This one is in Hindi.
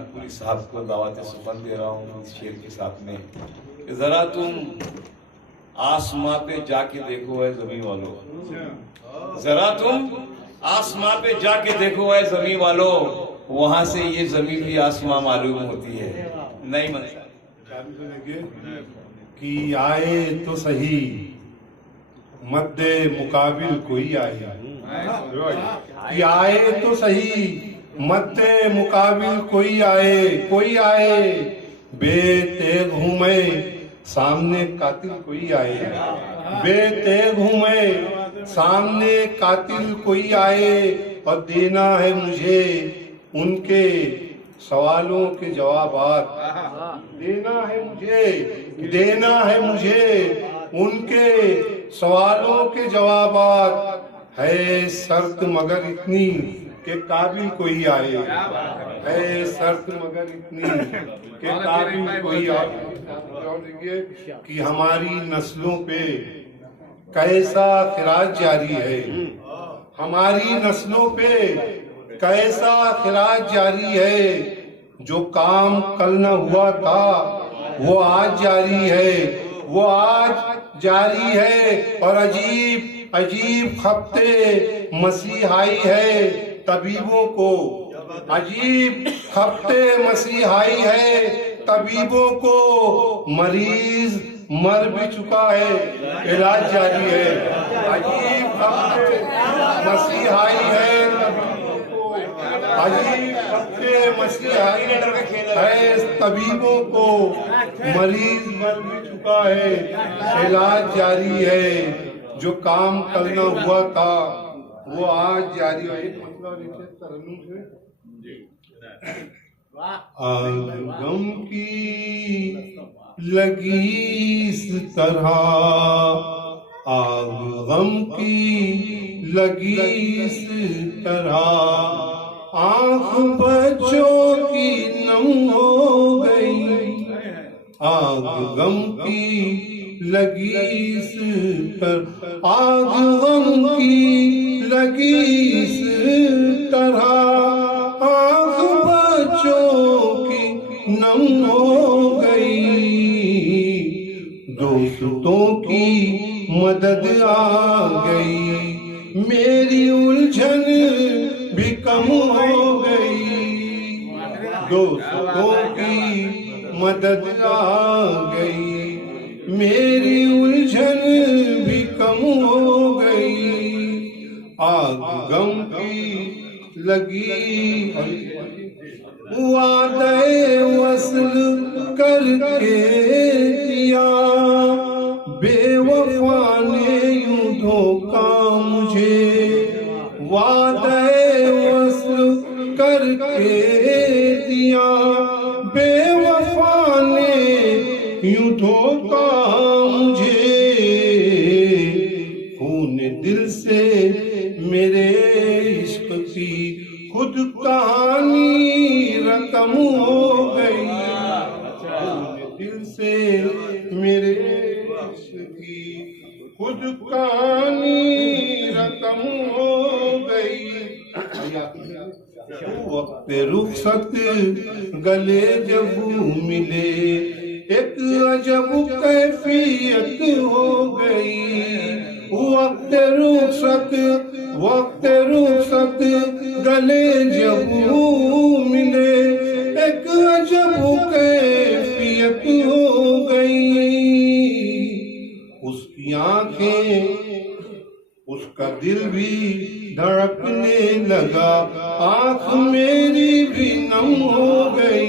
नागपुरी साहब को दावत सुपन दे रहा हूँ इस शेर के साथ में कि जरा तुम आसमां पे जाके देखो है जमीन वालों, जरा तुम आसमां पे जाके देखो है जमीन वालों, वहां से ये जमीन भी आसमां मालूम होती है। नहीं मनता कि आए तो सही मद्दे मुकाबिल कोई आए, कि आए तो सही मद्दे मुकाबिल कोई आए, बेतेग हूं मैं सामने कातिल कोई आए, बेतेग हूं मैं सामने कातिल कोई आए, और देना है मुझे उनके सवालों के जवाबात, देना है मुझे उनके सवालों के जवाबात, है शर्त मगर इतनी के काबिल कोई आए, है शर्त मगर इतनी के काबिल कोई आए। कि हमारी नस्लों पे कैसा खिराज जारी है, हमारी नस्लों पे कैसा खिराज जारी है, जो काम कल न हुआ था वो आज जारी है, वो आज जारी है, और अजीब अजीब खपते मसीहाई है तबीबों को, अजीब खपते मसीहाई है तबीबों को, मरीज मर भी चुका है इलाज जारी है, अजीब खपते मसीहाई है अजीब खपते मसीहाई है तबीबों को, मरीज मर भी चुका है इलाज जारी है, जो काम कल न हुआ था वो आज जारी है। एक मतलब गम की लगी इस तरह, आग गम की लगी इस तरह, आँख बच्चों की नम हो गई, आग गम की लगी इस तरह, आग गम की लगी इस तरह, आँख बच्चों की नम हो गई, दोस्तों की मदद आ गई, मेरी उलझन भी कम हो गई, दोस्तों की मदद आ गई, मेरी उलझन भी कम हो गई, आग गम की लगी, वादे वस्ल करके दिया, बेवफा ने यूं धोखा मुझे, वादे वस्ल करके दिया, बेवफा ने यूं धोखा मुझे, खून दिल से मेरे इश्क की खुद कहानी रकम हो गई, खून दिल से मेरे इश्क की खुद कहानी रकम हो गई, वक्त रुखसत गले जब मिले, एक अजब कैफियत हो गई, वक्त रुखसत गले जब मिले, एक अजब कैफियत हो गई, उसकी आंखें उसका दिल भी धड़कने लगा, आंख मेरी भी नम हो गई।